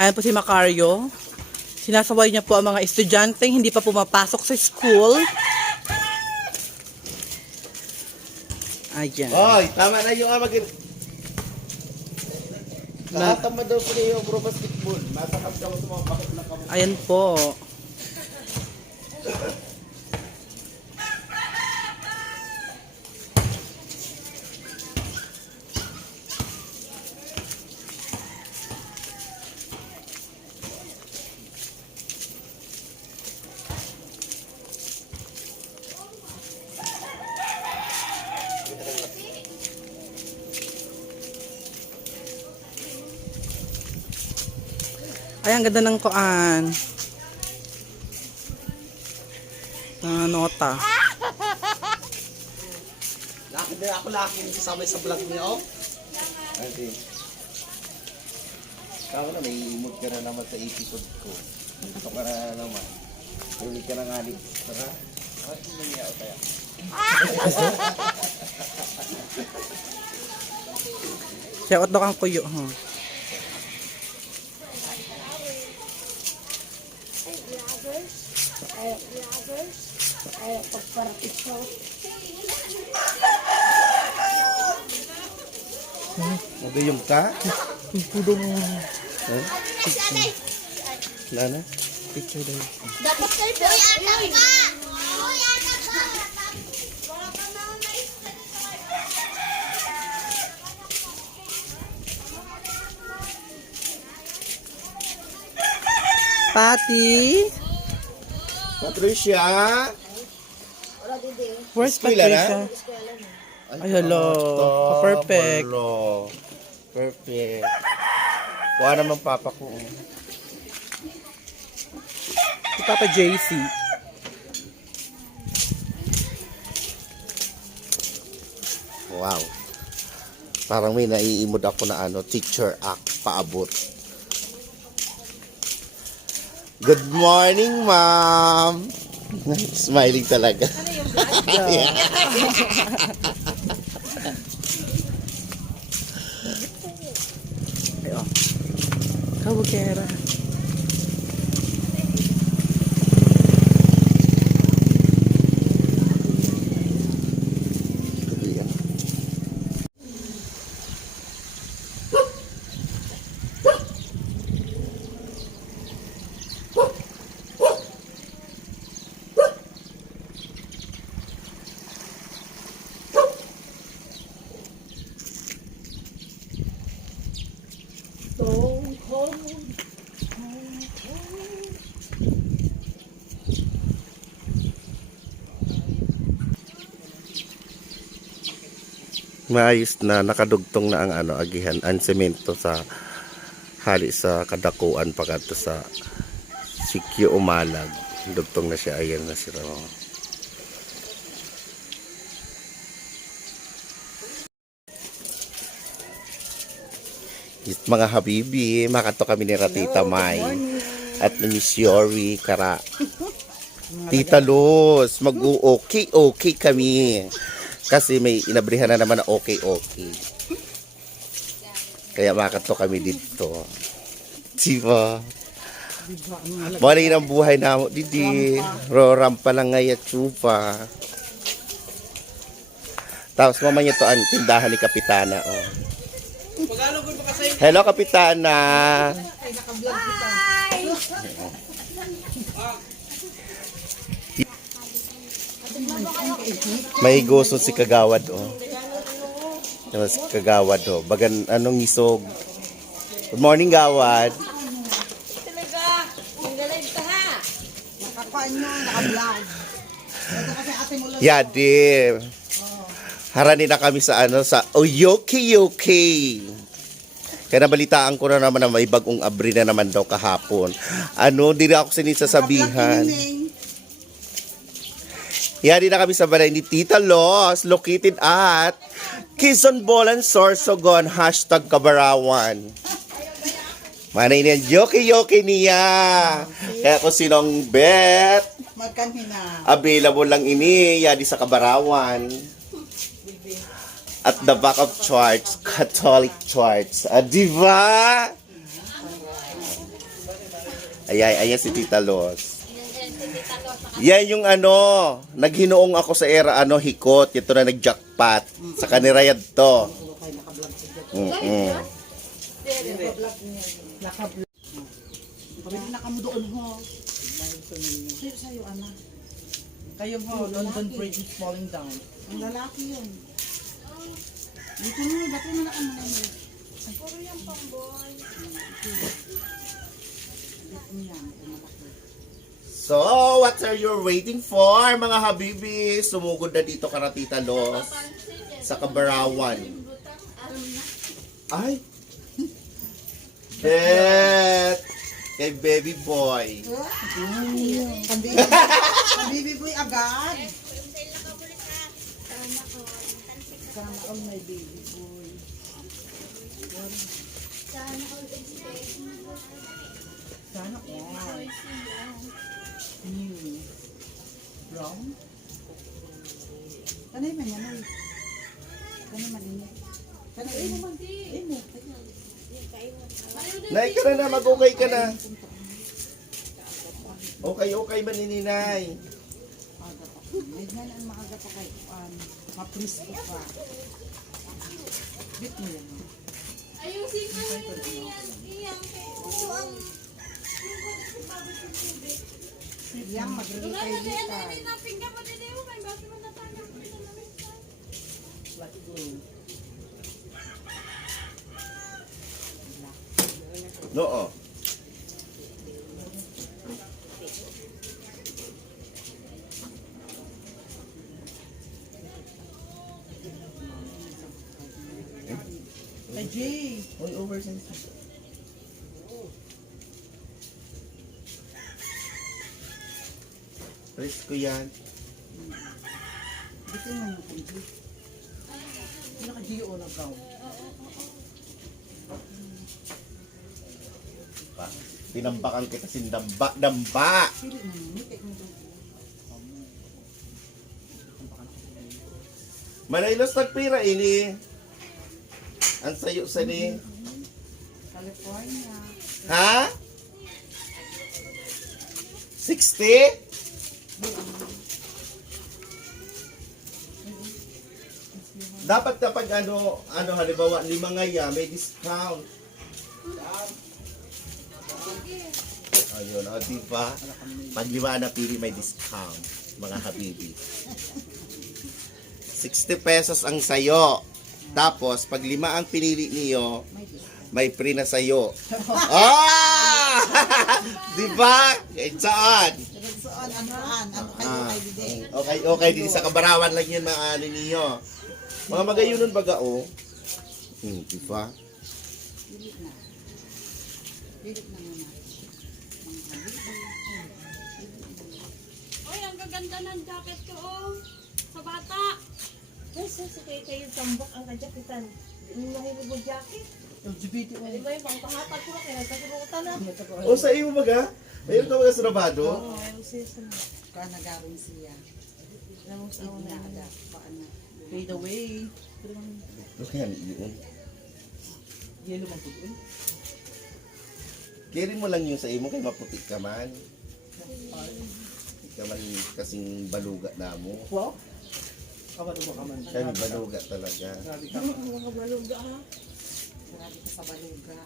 Ayan po si Macario. Sinasaway niya po ang mga estudyanteng hindi pa pumapasok sa school. Ayan. Hoy, tama na yung magin. Nakatama daw po niya yung pro basketball. Masakap daw sa mga bakit ng kamukha. Ayan po. Ay, ang ganda ng kuan. Nota. Laki din ako laki yung sabay sa vlog niya, oh. Okay. Kaya na, may mood ka na naman sa episode ko. Gusto ka na naman. Tuloy ka na nga rin. Tara. Ay, hindi ako kaya. Siya daw kang kuyo, huh? Ay, pagparapit ko. Nagayong ka? Pudong. Eh? Nana? Picture daw. Dapat kayo po. Uy, anak ka! Uy, anak ka! Patty? Patricia! Wala didi. Where's Eskwela na? Patricia? Ay, hello. Perfect. Hello. Perfect. Kuha naman papa ko. Si Papa JC. Wow. Parang may naiimod ako na teacher act paabot. Good morning, ma'am. Smiling talaga. Ayo. Kabukera. Maayos na nakadugtong na ang agihan ang semento sa hali sa kadakuan pagkato sa Sikyo Umalag. Dugtong na siya, ayan na siya. Mga habibi, makato kami ni Tita May at ni Miss Yori Kara. Tita Luz, mag-okay kami. Kasi may inabrihan na naman na okay. Kaya makato kami dito. Diba? Mali ng buhay na mo. Didi. Rampa lang ngayat chupa. Tapos mamaya to ang tindahan ni Kapitana. Oh. Hello, Kapitana. May gusto si Kagawad, oh. Si Kagawad, oh. Bagan, anong isog. Good morning, Gawad. Talaga, ang galing ka ha. Nakakuan nyo, naka-vlog. Ito kasi ate mo lang. Yadi. Harani na kami sa sa Yoki. Kaya nabalitaan ko na naman na may bagong abri na naman daw kahapon. Di na ako sinisasabihan. Yadi na kami sa balay ni Tita Los, located at Quezon Bolan, Sorsogon, #Kabarawan. Manay niyan, yoki niya. Kaya kung sinong bet, available lang ini, yadi sa Kabarawan. At the back of charts, Catholic charts. Diba? Ayan si Tita Los. Yan yung naghinoong ako sa era hikot. Ito na nag-jackpot. Sa kanirayad to. Pabili na kamo doon ho. Sa'yo, Ana. Kayo ho, London Bridge is falling down. Ang lalaki yun. Dito na, dati na lang ano yun. Puro yung pamboy. So, what are you waiting for, mga habibi? Sumugod na dito ka na, Tita Los. Sa Kabarawan. Ay! Bet! Kay baby boy. Baby boy agad. Sana all my baby boy. Sana all. Brown? Kanay man yan ay. Kanay man yan. Kanay man. Nay ka na, mag-okay ka na. Okay ba ni Ninay? Aga pa. Medyo na ang maaga pa kay maplis ko pa. Bit mo yan. Ayusin mo yun yan. Iyang ito ang... Yang maglilitay litay. Napinggan mo din mo. May baso mo natanggang mo na namin. Let's go. Oo. Ay, Jay! Uy, oversize. Press ko yan. Dito mo yung kundi. Naka-GO na brown. Pinambakan kita damba. Pili na mo. Mikit mo ito. Manaylos tagpira ini. Ang sayo sa ni. California. Ha? 60? Dapat kapag halimbawa 5 ngaya, may discount. Ayun, diba? Pag 5 na pili, may discount, mga habibi. 60 pesos ang sayo. Tapos, pag 5 ang pinili niyo, may free na sayo. Ah! Diba? Saan? Saan? Ano kayo kay Dide? Okay, din sa Kabarawan lang yun mga ninyo. Mga magayunon baga, diba? Pilit na. Pilit na naman. Uy, ang gaganda ng jacket ko, sa bata. Ay, sasakay kayo tambok ang kajakitan. Mahirap mo jacket. LGBT Di ba yung pangpangatag ko kaya nagkasibutan na. O sa iyo baga? Mayroon ka baga sa Rabado? Oo, ayaw siya sa mga. Kaya nagawin siya. Alam mo sa Sige una na, na. ada. Paano? fade away. Yan, yun. Yellow man po yun. Carry mo lang yun sa imo kay maputi ka man. Maputi ka man kasing baluga na mo. Wow. Kabalo ba ka man? Siya may baluga talaga. Grabe ka. Mga baluga ha. Grabe ka sa baluga.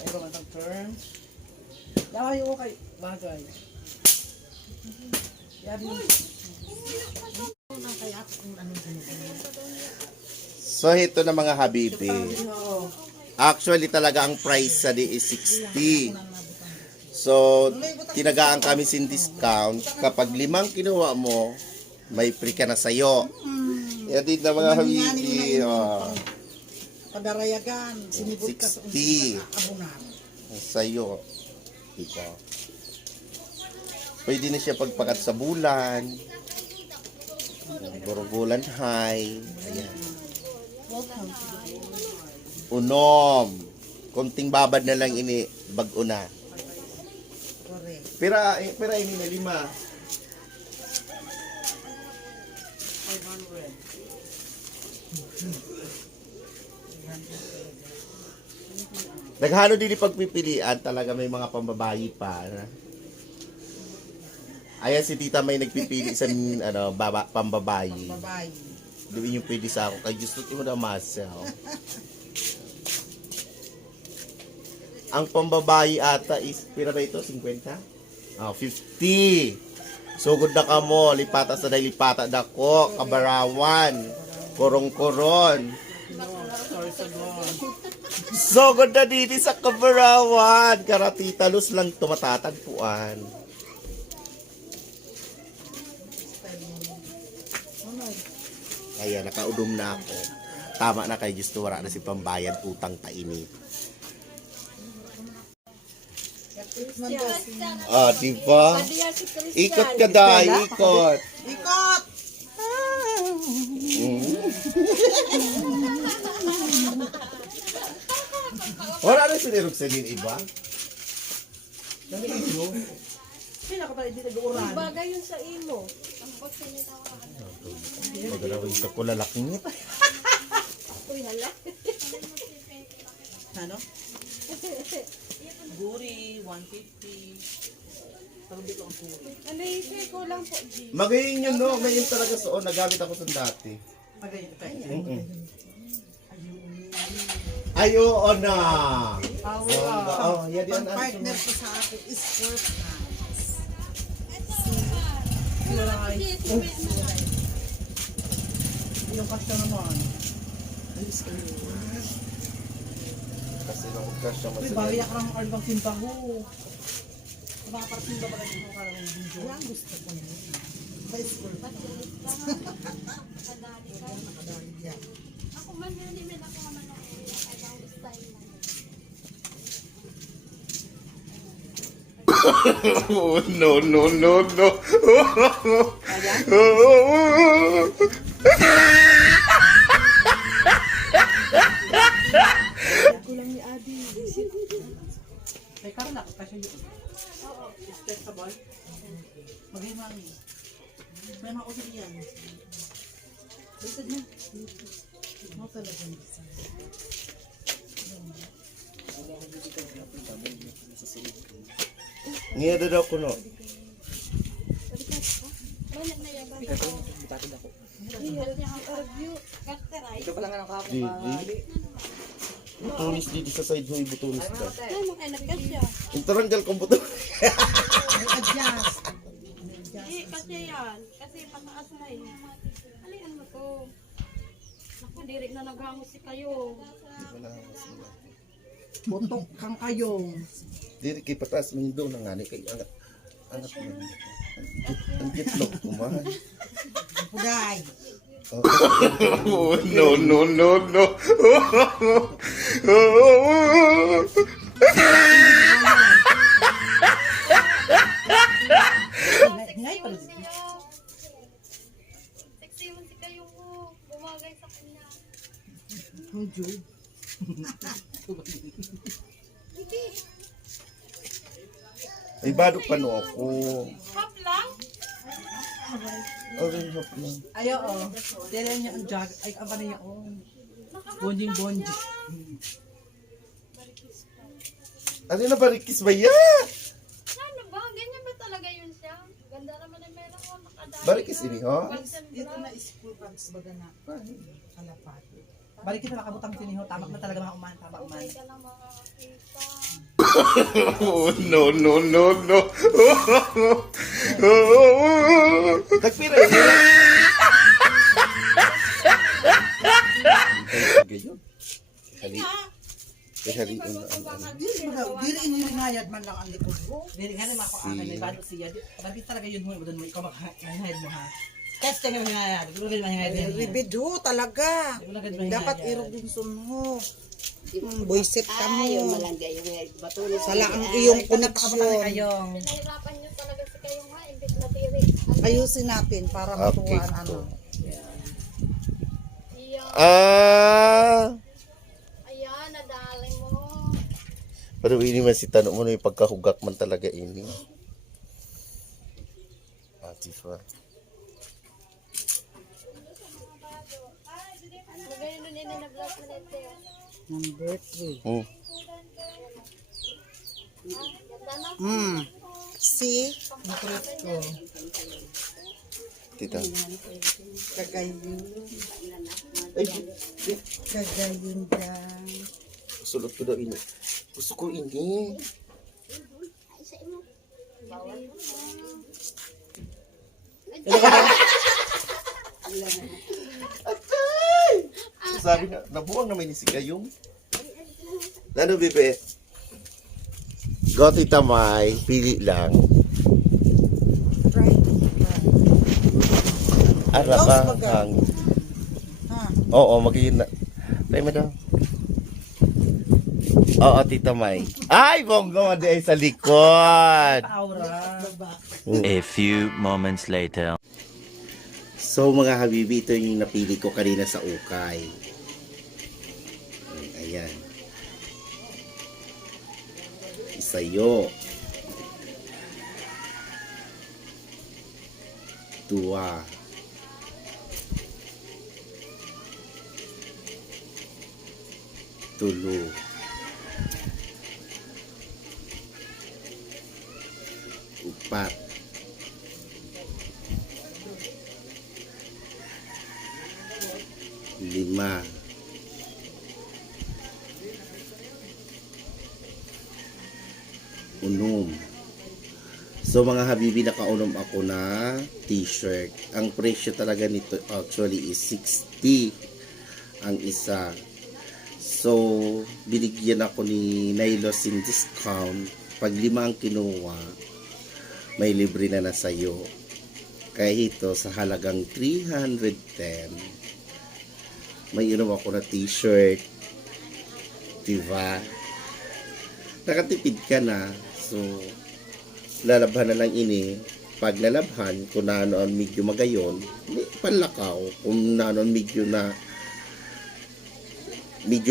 Ay ba man ang term? Yawa yung okay. Bagay. Yabi. So ito na mga habibi. Actually talaga ang price sa di is 60. So tinagaan kami sin discount. Kapag 5 kinuha mo, may free ka na sayo. Yan din na mga habibi. Pagarayagan, sinibot ka sa 60. abunan. Sayo. Diba? Pwede na siya pagpakat sa bulan. Burugulan high. Ayan. Unom. Konting babad na lang ini bag una. Correct. Pira ini na 5. 500. Naghalo din yung pagpipilian, talaga may mga pambabayi pa. Ayan si tita may nagpipili sa pambabayi. Bye-bye. Doon yung pwede sa ako. Kaya gusto mo na masya. Ang pambabayi ata is, pira ba ito? 50? 50. Sugod na ka mo. Lipata sa lipata dako. Kabarawan. Korong-koron. Sugod na dito sa Kabarawan. Karatitalos lang tumatatagpuan. Kaya nakaudom na ako. Tama na kay gusto wala na si pambayad utang painit. Diba? Ikot ka dahil, ikot. Ikot! Wala na sinirog sa din iba. Sino ka pala hindi nag-uuran? Bagay yun sa imo. Magarawin ka ko lalaking ito. Uy, hala. Ano? Guri, 150. Parang dito ang guri. Ano yung ko lang po, G? Magayin yun, no? Ngayon talaga soon. Nagamit ako sa dati. Magayon tayo. Ay, oo na. Power. Yan yan. Ang partner ko sa akin is first time. Yung kasta naman. Kasi nang magkas siya Uy, masaya. bagay ka ng albang simbaho. Makaparating ba pala dito ka ng video? Yan gusto ko yun. Sa school. Yan. Ako man yun, hindi man ako naman ako. Ay, ang style na. Oh, no, no, no, no. Kulang ni Adi. May karoon ako kasi yun. Oo. Testable. Mag-himang. May mga usap yan. Baliktad mo. Mo talaga. Niya daw ko no. Malag na yaban ako. Ihal niya ang review. Carteray. Gigi. Butunis dito sa side mo, butunis ka. Ay, makailagas siya. Interanggal kong butunis. May adjust. Kasi yan. Kasi pataas na eh. Alian mo to. Naku, dirik na naghangos si kayo. Butok kang kayong. Diri kay patas mo doon nga ni kay anak mo. Ang gitlog ko man. Puday. Oh, no, no, no, no. Ngay pala. Sexy mo si kayo mo. Bumagay sa kanya. Ang Diyo. Ay badok pa no ako. Hap lang? Okay, hop lang. Ay, oo. Tira niya ang jog. Ay, ang pa niya. Oh. Bonjing-bonji. Ano na barikis ba yan? Ano ba? Ganyan ba talaga yun siya? Ganda naman ang meron ko. Nakadami. Barikis ini, ha? Ito na school bags baga na. Kalapat. Balik kita makabutang siniho. Tamak na talaga mga uman. Tamak man. Okay ka lang mga kita. Oh, no, no, no, no. Nagpira yun. Gayon. Hali. Hali. Dili inilingayad man lang ang likod ko. Dili nga naman ako akin. May balik siya. Balik talaga yun mo. Doon mo ikaw makahayad mo ha. Test nga mahingayad. Di mo lang mahingayad. Ribido talaga. Dapat irog din sunho. Boyset ka mo. Sala ang iyong koneksyon. Kayong. Nahirapan niyo talaga si kayo nga. Imbit na tiri. Ayusin natin para matuwaan ano. Iyan. Ayan, nadali mo. Pero ini man si tanong mo na yung pagkahugak man talaga ini. Diba? Magayon nun yun na vlog mo nito. Number 3. Si Tita. Kagayon. Ay, Kagayon dyan. sulot ko daw ini. Gusto ko ini. Atay! Sabi na, nabuang naman ni si Gayong. Ano, bebe? Go, Tita May. Pili lang. Right. Ara Rose ka. baga. Ha? Oo, mag-iin na. Tay mo daw. Oo, Tita May. Ay, bonggo mo di ay sa likod. Aura. A few moments later. So mga habibi, ito yung napili ko kanina sa ukay. Ayan. Isayo. Dua. Tulo. Upat. Lima. Unom. So mga habibi, nakaunom ako na t-shirt. Ang presyo talaga nito actually is 60 ang isa. So binigyan ako ni Nylos in discount. Pag 5 ang kinuha, may libre na sa'yo. Kaya ito sa halagang 310. May inom ako na t-shirt. Diba? Nakatipid ka na. So, lalabhan na lang ini. Pag lalabhan, kung naanoon medyo magayon, may panlakaw. Kung naanoon medyo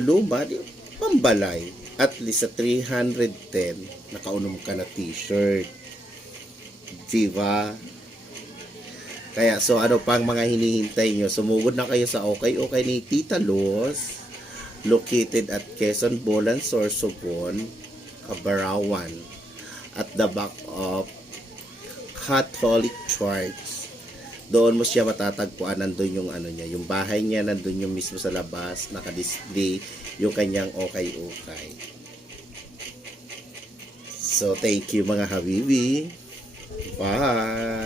luma, di pambalay. At least sa 310, nakaunom ka na t-shirt. Diba? Kaya, so ano pang mga hinihintay nyo? Sumugod na kayo sa Okay ni Tita Luz, located at Quezon, Bolan, Sorsogon, Cabarawan, at the back of Catholic Church. Doon mo siya matatagpuan, nandun yung ano niya, yung bahay niya, nandun yung mismo sa labas, nakadisplay yung kanyang Okay. So, thank you mga habibi. Bye!